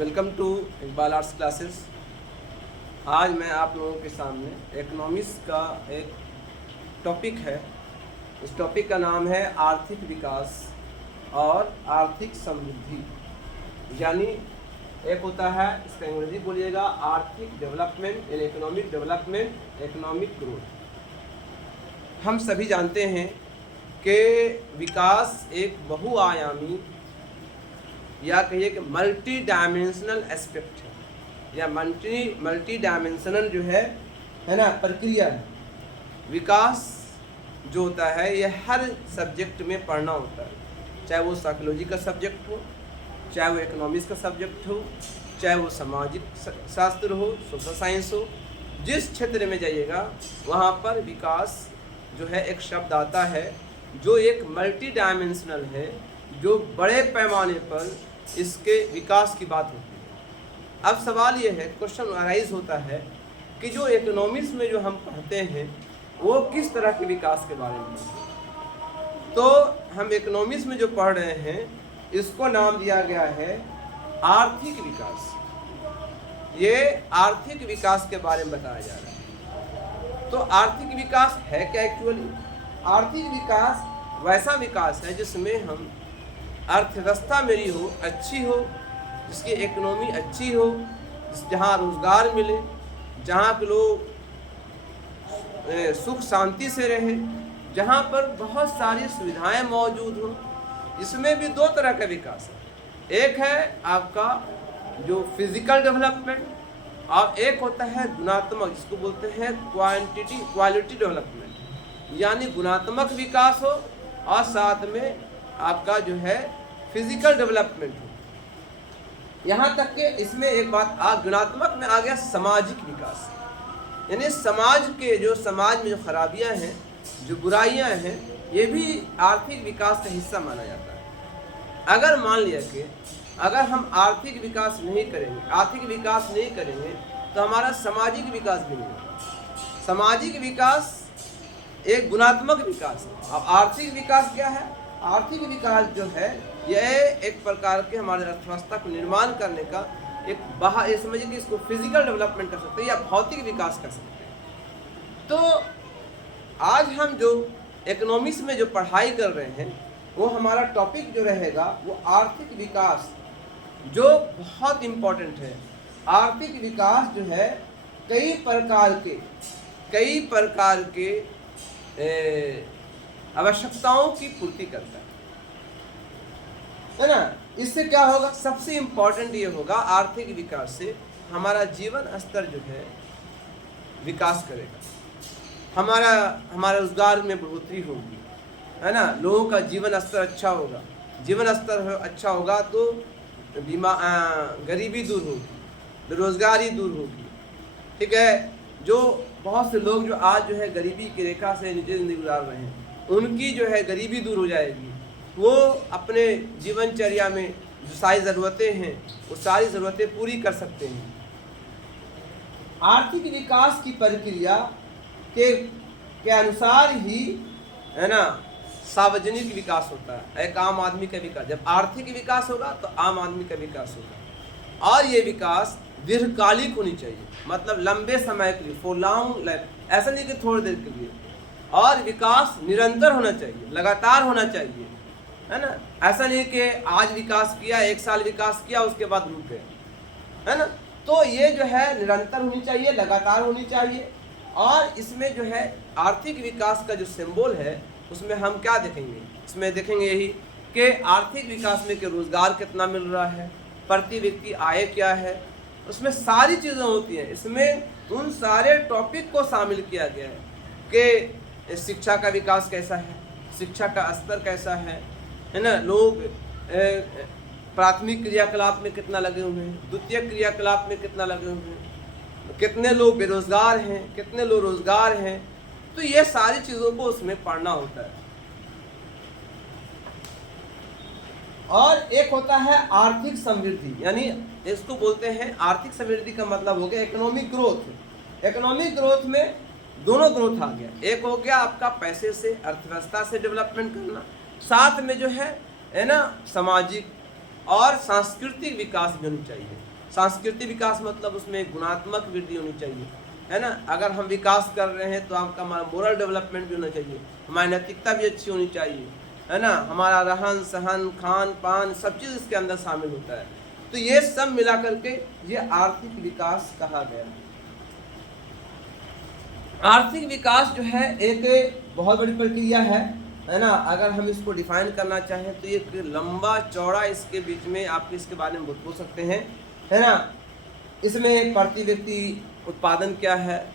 Welcome to Iqbal arts classes. आज मैं आप लोगों के सामने इकोनॉमिक्स का एक टॉपिक है। इस टॉपिक का नाम है आर्थिक विकास और आर्थिक समृद्धि। यानी एक होता है, इसका अंग्रेजी बोलिएगा आर्थिक development, economic development, economic growth. हम सभी जानते हैं कि विकास एक बहुआयामी या कहिए कि मल्टी डायमेंशनल एस्पेक्ट है, या मल्टी डायमेंशनल जो है ना प्रक्रिया है। विकास जो होता है ये हर सब्जेक्ट में पढ़ना होता है, चाहे वो साइकोलॉजी का सब्जेक्ट हो, चाहे वो इकोनॉमिक्स का सब्जेक्ट हो, चाहे वो सामाजिक शास्त्र हो, सोशल साइंस हो। जिस क्षेत्र में जाइएगा वहाँ पर विकास जो है एक शब्द आता है जो एक मल्टी डायमेंशनल है, जो बड़े पैमाने पर इसके विकास की बात होती है। अब सवाल ये है, क्वेश्चन अराइज होता है कि जो इकोनॉमिक्स में जो हम पढ़ते हैं वो किस तरह के विकास के बारे में पढ़ते हैं। तो हम इकोनॉमिक्स में जो पढ़ रहे हैं इसको नाम दिया गया है आर्थिक विकास। ये आर्थिक विकास के बारे में बताया जा रहा है। तो आर्थिक विकास है क्या एक्चुअली? आर्थिक विकास वैसा विकास है जिसमें हम अर्थव्यवस्था मेरी हो, अच्छी हो, जिसकी इकोनॉमी अच्छी हो, जहाँ रोज़गार मिले, जहाँ के लोग सुख शांति से रहे, जहाँ पर बहुत सारी सुविधाएं मौजूद हों। इसमें भी दो तरह का विकास है। एक है आपका जो फिजिकल डेवलपमेंट, और एक होता है गुणात्मक, जिसको बोलते हैं क्वालिटी डेवलपमेंट। यानी गुणात्मक विकास हो और साथ में आपका जो है फिजिकल डेवलपमेंट हो। यहाँ तक कि इसमें एक बात गुणात्मक में आ गया सामाजिक विकास। यानी समाज में जो खराबियाँ हैं, जो बुराइयाँ हैं, ये भी आर्थिक विकास का हिस्सा माना जाता है। अगर मान लिया कि अगर हम आर्थिक विकास नहीं करेंगे तो हमारा सामाजिक विकास भी नहीं होगा। सामाजिक विकास एक गुणात्मक विकास है। अब आर्थिक विकास क्या है? आर्थिक विकास जो है यह एक प्रकार के हमारे अर्थव्यवस्था को निर्माण करने का एक समझिए कि इसको फिजिकल डेवलपमेंट कर सकते हैं या भौतिक विकास कर सकते हैं। तो आज हम जो इकोनॉमिक्स में जो पढ़ाई कर रहे हैं वो हमारा टॉपिक जो रहेगा वो आर्थिक विकास, जो बहुत इम्पोर्टेंट है। आर्थिक विकास जो है कई प्रकार के आवश्यकताओं की पूर्ति करता है ना। इससे क्या होगा? सबसे इम्पोर्टेंट ये होगा, आर्थिक विकास से हमारा जीवन स्तर जो है विकास करेगा, हमारा रोजगार में बढ़ोतरी होगी, है ना। लोगों का जीवन स्तर अच्छा होगा। जीवन स्तर अच्छा होगा तो गरीबी दूर होगी, बेरोजगारी दूर होगी, ठीक है। जो बहुत से लोग जो आज जो है गरीबी की रेखा से नीचे जिंदगी गुजार रहे हैं, उनकी जो है गरीबी दूर हो जाएगी। वो अपने जीवनचर्या में जो सारी ज़रूरतें हैं वो सारी ज़रूरतें पूरी कर सकते हैं। आर्थिक विकास की प्रक्रिया के अनुसार ही, है ना, सार्वजनिक विकास होता है, एक आम आदमी का विकास। जब आर्थिक विकास होगा तो आम आदमी का विकास होगा, और ये विकास दीर्घकालिक होनी चाहिए, मतलब लंबे समय के लिए, फॉर लॉन्ग लाइफ, ऐसा नहीं कि थोड़ी देर के लिए। और विकास निरंतर होना चाहिए, लगातार होना चाहिए, है ना। ऐसा नहीं कि आज विकास किया, एक साल विकास किया, उसके बाद रुक गए, है ना। तो ये जो है निरंतर होनी चाहिए, लगातार होनी चाहिए। और इसमें जो है आर्थिक विकास का जो सिंबल है उसमें हम क्या देखेंगे? इसमें देखेंगे यही कि आर्थिक विकास में कि रोजगार कितना मिल रहा है, प्रति व्यक्ति आय क्या है, उसमें सारी चीज़ें होती हैं। इसमें उन सारे टॉपिक को शामिल किया गया है कि शिक्षा का विकास कैसा है, शिक्षा का स्तर कैसा है ना। लोग प्राथमिक क्रियाकलाप में कितना लगे हुए हैं, द्वितीय क्रियाकलाप में कितना लगे हुए हैं, कितने लोग बेरोजगार हैं, कितने लोग रोजगार हैं। तो ये सारी चीज़ों को उसमें पढ़ना होता है। और एक होता है आर्थिक समृद्धि, यानी इसको बोलते हैं आर्थिक समृद्धि का मतलब हो गया इकोनॉमिक ग्रोथ। इकोनॉमिक ग्रोथ में दोनों ग्रोथ आ गया। एक हो गया आपका पैसे से, अर्थव्यवस्था से डेवलपमेंट करना, साथ में जो है ना सामाजिक और सांस्कृतिक विकास भी होनी चाहिए। सांस्कृतिक विकास मतलब उसमें गुणात्मक वृद्धि होनी चाहिए, है ना। अगर हम विकास कर रहे हैं तो आपका हमारा मोरल डेवलपमेंट भी होना चाहिए, हमारी नैतिकता भी अच्छी होनी चाहिए, है ना। हमारा रहन सहन खान पान सब चीज़ इसके अंदर शामिल होता है। तो ये सब मिला करके ये आर्थिक विकास कहा गया। आर्थिक विकास जो है एक बहुत बड़ी प्रक्रिया है ना। अगर हम इसको डिफाइन करना चाहें तो ये लंबा चौड़ा इसके बीच में आप इसके बारे में बोल सकते हैं, है ना। इसमें प्रति व्यक्ति उत्पादन क्या है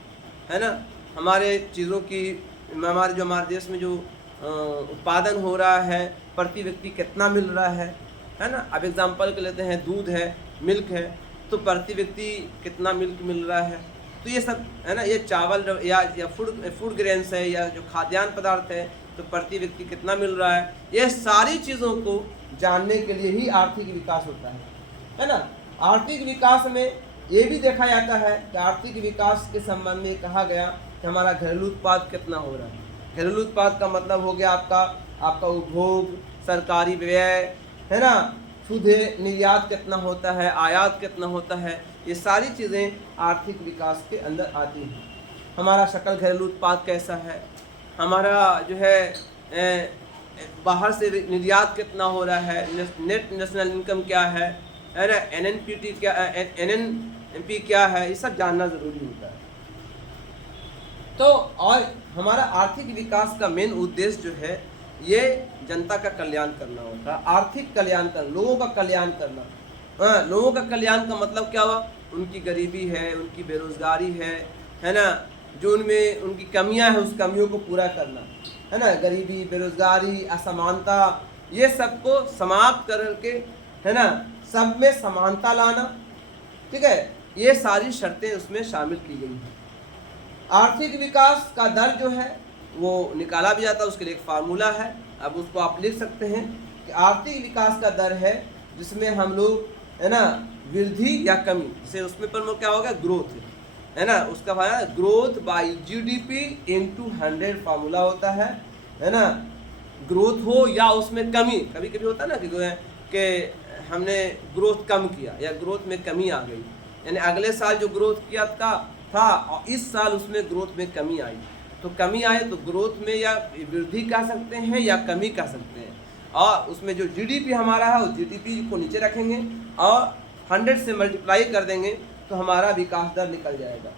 ना। हमारे चीज़ों की हमारे देश में जो उत्पादन हो रहा है प्रति व्यक्ति कितना मिल रहा है ना। अब एग्जांपल के लेते हैं, दूध है, मिल्क है, तो प्रति व्यक्ति कितना मिल्क मिल रहा है। तो ये सब है ना, ये चावल या फूड ग्रेन्स है या जो खाद्यान्न पदार्थ है तो प्रति व्यक्ति कितना मिल रहा है। ये सारी चीज़ों को जानने के लिए ही आर्थिक विकास होता है ना। आर्थिक विकास में ये भी देखा जाता है कि आर्थिक विकास के संबंध में कहा गया कि हमारा घरेलू उत्पाद कितना हो रहा है। घरेलू उत्पाद का मतलब हो गया आपका उपभोग, सरकारी व्यय, है ना, शुद्ध निर्यात कितना होता है, आयात कितना होता है, ये सारी चीज़ें आर्थिक विकास के अंदर आती हैं। हमारा सकल घरेलू उत्पाद कैसा है, हमारा जो है बाहर से निर्यात कितना हो रहा है, नेट नेशनल इनकम क्या है ना, एनएनपी क्या है, ये सब जानना ज़रूरी होता है। तो और हमारा आर्थिक विकास का मेन उद्देश्य जो है ये जनता का कल्याण करना होता है। आर्थिक कल्याण करना, लोगों का कल्याण करना। लोगों का कल्याण का मतलब क्या हुआ, उनकी गरीबी है, उनकी बेरोजगारी है ना, जो उनमें उनकी कमियां हैं उस कमियों को पूरा करना, है ना। गरीबी, बेरोजगारी, असमानता, ये सबको समाप्त करके, है ना, सब में समानता लाना, ठीक है, ये सारी शर्तें उसमें शामिल की गई हैं। आर्थिक विकास का दर जो है वो निकाला भी जाता है, उसके लिए एक फार्मूला है। अब उसको आप लिख सकते हैं कि आर्थिक विकास का दर है जिसमें हम लोग, है ना, वृद्धि या कमी, जैसे उसमें पर क्या होगा, ग्रोथ, है ना, उसका भाया growth by GDP into 100 formula होता है ना। ग्रोथ हो या उसमें कमी, कभी कभी होता है ना कि हमने ग्रोथ कम किया या ग्रोथ में कमी आ गई, यानी अगले साल जो ग्रोथ किया था और इस साल उसमें ग्रोथ में कमी आई, तो कमी आए तो ग्रोथ में या वृद्धि कह सकते हैं या कमी कह सकते हैं। और उसमें जो जीडीपी हमारा है उस जीडीपी को नीचे रखेंगे और 100 से मल्टीप्लाई कर देंगे तो हमारा विकास दर निकल जाएगा।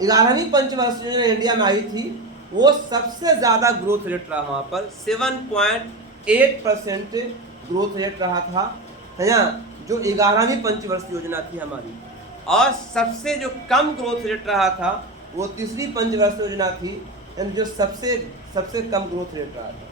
11वीं पंचवर्षीय योजना इंडिया में आई थी, वो सबसे ज़्यादा ग्रोथ रेट रहा, वहाँ पर 7.8% ग्रोथ रेट रहा था, है ना, जो 11वीं पंचवर्षीय योजना थी हमारी। और सबसे जो कम ग्रोथ रेट रहा था वो तीसरी पंचवर्षीय योजना थी, जो सबसे कम ग्रोथ रेट रहा था।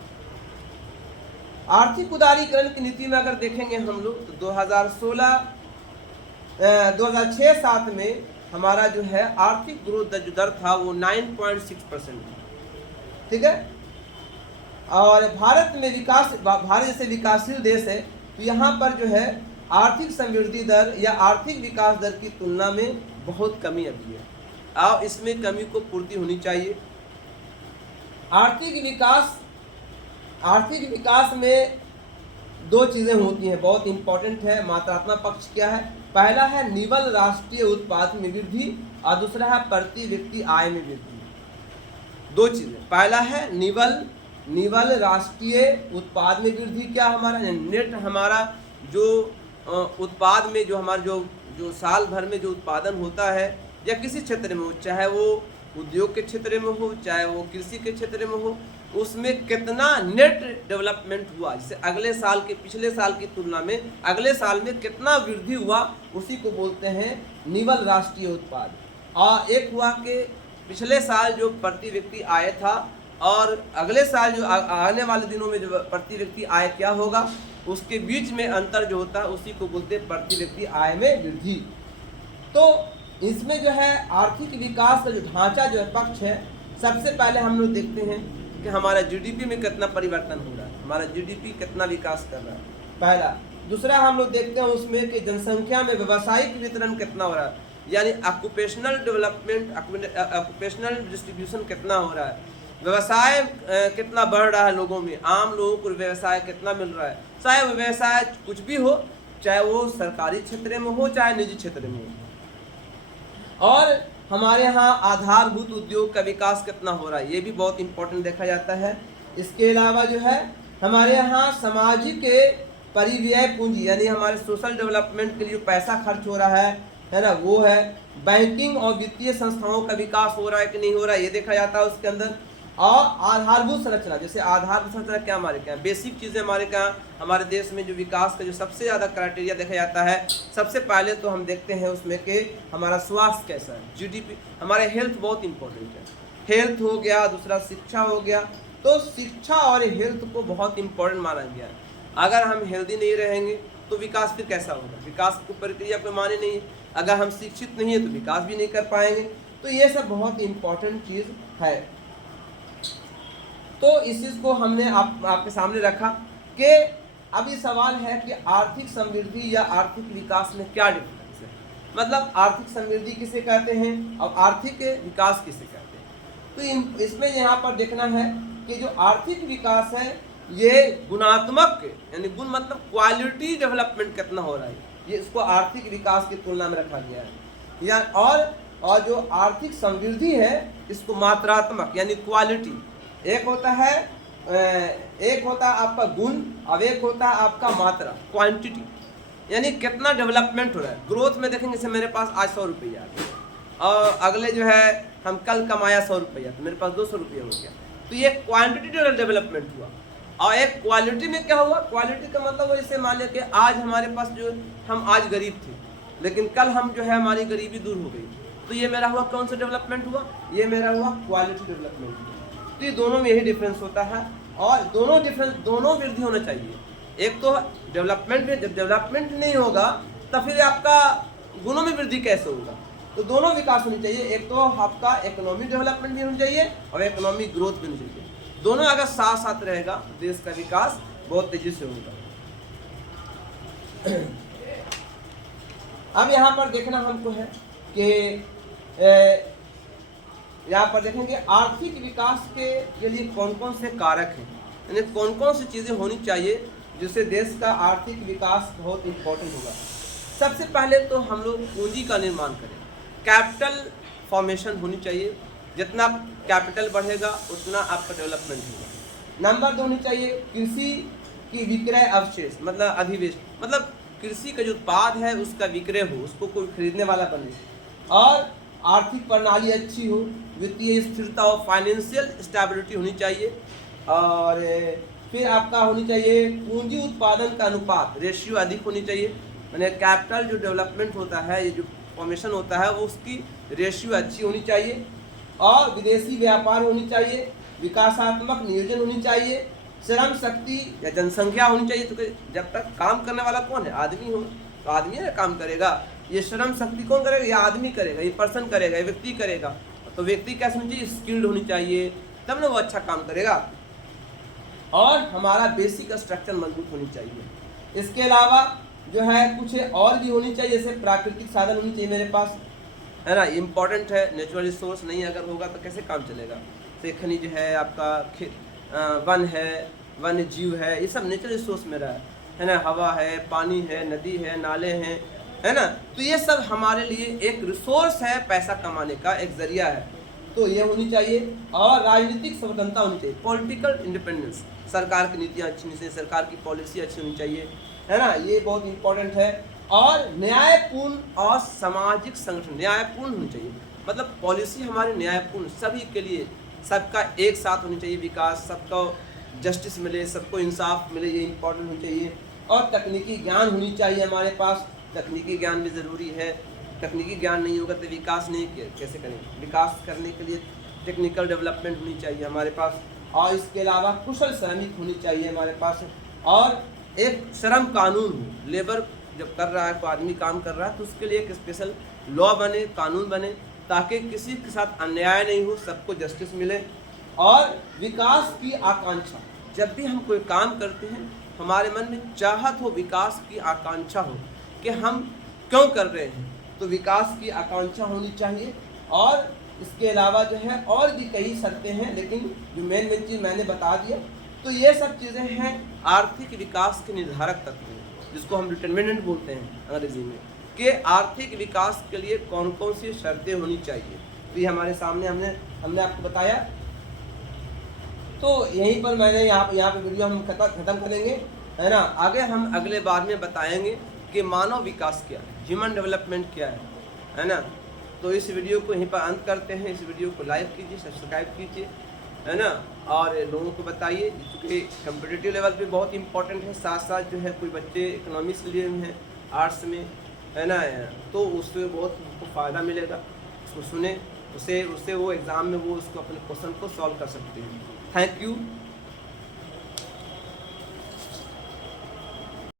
आर्थिक उदारीकरण की नीति में अगर देखेंगे हम लोग तो 2006-7 में हमारा जो है आर्थिक ग्रोथ जो दर था वो 9.6%, ठीक है। और भारत जैसे विकासशील देश है तो यहाँ पर जो है आर्थिक समृद्धि दर या आर्थिक विकास दर की तुलना में बहुत कमी अभी है और इसमें कमी को पूर्ति होनी चाहिए। आर्थिक विकास में दो चीज़ें होती हैं, बहुत इंपॉर्टेंट है। मात्रात्मक पक्ष क्या है, पहला है निवल राष्ट्रीय उत्पाद में वृद्धि और दूसरा है प्रति व्यक्ति आय में वृद्धि। दो चीज़ें, पहला है निवल राष्ट्रीय उत्पाद में वृद्धि, क्या हमारा नेट, हमारा जो उत्पाद में जो हमारा जो साल भर में जो उत्पादन होता है या किसी क्षेत्र में हो, चाहे वो उद्योग के क्षेत्र में हो चाहे वो कृषि के क्षेत्र में हो, उसमें कितना नेट डेवलपमेंट हुआ, जैसे अगले साल के पिछले साल की तुलना में अगले साल में कितना वृद्धि हुआ, उसी को बोलते हैं निवल राष्ट्रीय उत्पाद। और एक हुआ कि पिछले साल जो प्रति व्यक्ति आय था और अगले साल जो आने वाले दिनों में जो प्रति व्यक्ति आय क्या होगा, उसके बीच में अंतर जो होता है उसी को बोलते हैं प्रति व्यक्ति आय में वृद्धि। तो इसमें जो है आर्थिक विकास का जो ढांचा जो है पक्ष है, सबसे पहले हम लोग देखते हैं कि हमारा जीडीपी में कितना परिवर्तन हो रहा है, हमारा जीडीपी कितना विकास कर रहा है, पहला। दूसरा हम लोग देखते हैं उसमें कि जनसंख्या में व्यावसायिक वितरण कितना हो रहा है, यानी ऑक्यूपेशनल डेवलपमेंट, ऑक्यूपेशनल डिस्ट्रीब्यूशन कितना हो रहा है, व्यवसाय कितना बढ़ रहा है लोगों में, आम लोगों को व्यवसाय कितना मिल रहा है, चाहे वो व्यवसाय कुछ भी हो, चाहे वो सरकारी क्षेत्र में हो चाहे निजी क्षेत्र में हो। और हमारे यहाँ आधारभूत उद्योग का विकास कितना हो रहा है, ये भी बहुत इंपॉर्टेंट देखा जाता है। इसके अलावा जो है हमारे यहाँ सामाजिक परिव्यय पूंजी यानी हमारे सोशल डेवलपमेंट के लिए पैसा खर्च हो रहा है ना, वो है। बैंकिंग और वित्तीय संस्थाओं का विकास हो रहा है कि नहीं हो रहा है, ये देखा जाता है उसके अंदर। और आधारभूत संरचना, जैसे आधारभूत संरचना क्या हमारे क्या बेसिक चीज़ें हमारे क्या हमारे देश में जो विकास का जो सबसे ज़्यादा क्राइटेरिया देखा जाता है, सबसे पहले तो हम देखते हैं उसमें कि हमारा स्वास्थ्य कैसा है, जीडीपी, हमारे हेल्थ बहुत इंपॉर्टेंट है। हेल्थ हो गया, दूसरा शिक्षा हो गया। तो शिक्षा और हेल्थ को बहुत इंपॉर्टेंट माना गया है। अगर हम हेल्दी नहीं रहेंगे तो विकास फिर कैसा होगा, विकास की प्रक्रिया कोई माने नहीं है। अगर हम शिक्षित नहीं है तो विकास भी नहीं कर पाएंगे। तो ये सब बहुत इंपॉर्टेंट चीज़ है। तो इस चीज़ को हमने आपके सामने रखा कि अभी सवाल है कि आर्थिक समृद्धि या आर्थिक विकास में क्या डिफरेंस है, मतलब आर्थिक समृद्धि किसे कहते हैं और आर्थिक विकास किसे कहते हैं। तो इसमें यहाँ पर देखना है कि जो आर्थिक विकास है ये गुणात्मक यानी गुण मतलब क्वालिटी डेवलपमेंट कितना हो रहा है, ये इसको आर्थिक विकास की तुलना में रखा गया है। या और जो आर्थिक समृद्धि है इसको मात्रात्मक यानी क्वालिटी, एक होता है आपका गुण और एक होता है आपका मात्रा क्वांटिटी, यानी कितना डेवलपमेंट हो रहा है। ग्रोथ में देखेंगे जैसे मेरे पास आज 100 रुपया और अगले जो है हम कल कमाया 100 रुपया तो मेरे पास 200 रुपया हो गया, तो ये क्वांटिटी डेवलपमेंट हुआ। और एक क्वालिटी में क्या हुआ, क्वालिटी का मतलब जैसे मान लिया कि आज हमारे पास जो हम आज गरीब थे लेकिन कल हम जो है हमारी गरीबी दूर हो गई, तो ये मेरा हुआ कौन सा डेवलपमेंट हुआ, ये मेरा हुआ क्वालिटी डेवलपमेंट हुआ। तो ये दोनों में यही डिफरेंस होता है और दोनों वृद्धि होना चाहिए। एक तो डेवलपमेंट में, जब डेवलपमेंट नहीं होगा तो फिर आपका गुणों में वृद्धि कैसे होगा, तो दोनों विकास होनी चाहिए। एक तो आपका इकोनॉमिक डेवलपमेंट भी होनी चाहिए और इकोनॉमिक ग्रोथ भी होनी चाहिए। दोनों अगर साथ साथ रहेगा देश का विकास बहुत तेजी से होगा। अब यहाँ पर देखना हमको है कि यहाँ पर देखेंगे आर्थिक विकास के लिए कौन कौन से कारक हैं, यानी कौन कौन सी चीज़ें होनी चाहिए जिससे देश का आर्थिक विकास बहुत इम्पोर्टेंट होगा। सबसे पहले तो हम लोग पूंजी का निर्माण करें, कैपिटल फॉर्मेशन होनी चाहिए। जितना कैपिटल बढ़ेगा उतना आपका डेवलपमेंट होगा। नंबर 2 होनी चाहिए कृषि की विक्रय अवशेष, मतलब अधिवेश, मतलब कृषि का जो उत्पाद है उसका विक्रय हो, उसको कोई खरीदने वाला बने। और आर्थिक प्रणाली अच्छी हो, वित्तीय स्थिरता हो, फाइनेंशियल स्टेबिलिटी होनी चाहिए। और फिर आपका होनी चाहिए पूंजी उत्पादन का अनुपात, रेशियो अधिक होनी चाहिए। मैंने कैपिटल जो डेवलपमेंट होता है, ये जो फॉर्मेशन होता है, वो उसकी रेशियो अच्छी होनी चाहिए। और विदेशी व्यापार होनी चाहिए, विकासात्मक नियोजन होनी चाहिए, श्रम शक्ति या जनसंख्या होनी चाहिए। तो जब तक काम करने वाला कौन है, आदमी हो, तो आदमी ना काम करेगा। ये श्रम शक्ति कौन करेगा, ये आदमी करेगा, ये पर्सन करेगा, ये व्यक्ति करेगा। तो व्यक्ति कैसे होनी चाहिए, स्किल्ड होनी चाहिए, तब ना वो अच्छा काम करेगा। और हमारा बेसिक स्ट्रक्चर मजबूत होनी चाहिए। इसके अलावा जो है कुछ और भी होनी चाहिए, जैसे प्राकृतिक साधन होनी चाहिए मेरे पास, है ना, इम्पॉर्टेंट है। नेचुरल रिसोर्स नहीं अगर होगा तो कैसे काम चलेगा। तो खनिज है, आपका वन है, वन्य जीव है, ये सब नेचुरल रिसोर्स मेरा है ना, हवा है, पानी है, नदी है, नाले हैं, है ना। तो ये सब हमारे लिए एक रिसोर्स है, पैसा कमाने का एक जरिया है, तो ये होनी चाहिए। और राजनीतिक स्वतंत्रता होनी चाहिए, पॉलिटिकल इंडिपेंडेंस, सरकार की नीतियाँ अच्छी होनी चाहिए, सरकार की पॉलिसी अच्छी होनी चाहिए, है ना, ये बहुत इंपॉर्टेंट है। और न्यायपूर्ण और सामाजिक संगठन न्यायपूर्ण होनी चाहिए, मतलब पॉलिसी हमारे न्यायपूर्ण, सभी के लिए, सबका एक साथ होनी चाहिए विकास, सबको जस्टिस मिले, सबको इंसाफ मिले, ये इम्पोर्टेंट होनी चाहिए। और तकनीकी ज्ञान होनी चाहिए हमारे पास, तकनीकी ज्ञान भी ज़रूरी है। तकनीकी ज्ञान नहीं होगा तो विकास नहीं कैसे करेंगे। विकास करने के लिए टेक्निकल डेवलपमेंट होनी चाहिए हमारे पास। और इसके अलावा कुशल श्रमिक होनी चाहिए हमारे पास। और एक श्रम कानून हो, लेबर जब कर रहा है, कोई आदमी काम कर रहा है, तो उसके लिए एक स्पेशल लॉ बने, कानून बने, ताकि किसी के साथ अन्याय नहीं हो, सबको जस्टिस मिले। और विकास की आकांक्षा, जब भी हम कोई काम करते हैं हमारे मन में चाहत हो, विकास की आकांक्षा हो कि हम क्यों कर रहे हैं, तो विकास की आकांक्षा होनी चाहिए। और इसके अलावा जो है और भी कई शर्तें हैं, लेकिन जो मेन चीज़ मैंने बता दिया। तो ये सब चीज़ें हैं आर्थिक विकास के निर्धारक तत्व, जिसको हम डिटरमिनेंट बोलते हैं अंग्रेजी में, कि आर्थिक विकास के लिए कौन कौन सी शर्तें होनी चाहिए। तो ये हमारे सामने हमने आपको बताया। तो यहीं पर मैंने यहाँ पे वीडियो हम ख़त्म करेंगे, है ना। आगे हम अगले बार में बताएंगे कि मानव विकास क्या है, ह्यूमन डेवलपमेंट क्या है ना। तो इस वीडियो को यहीं पर अंत करते हैं। इस वीडियो को लाइक कीजिए, सब्सक्राइब कीजिए, है ना, और लोगों को बताइए, क्योंकि कम्पिटिटिव लेवल पे बहुत इंपॉर्टेंट है। साथ साथ जो है कोई बच्चे इकोनॉमिक्स लिए हुए हैं, आर्ट्स में, है ना, तो उससे बहुत उनको फ़ायदा मिलेगा। उसको सुने, उससे वो एग्ज़ाम में वो उसको अपने क्वेश्चन को सॉल्व कर सकते हैं। Thank you.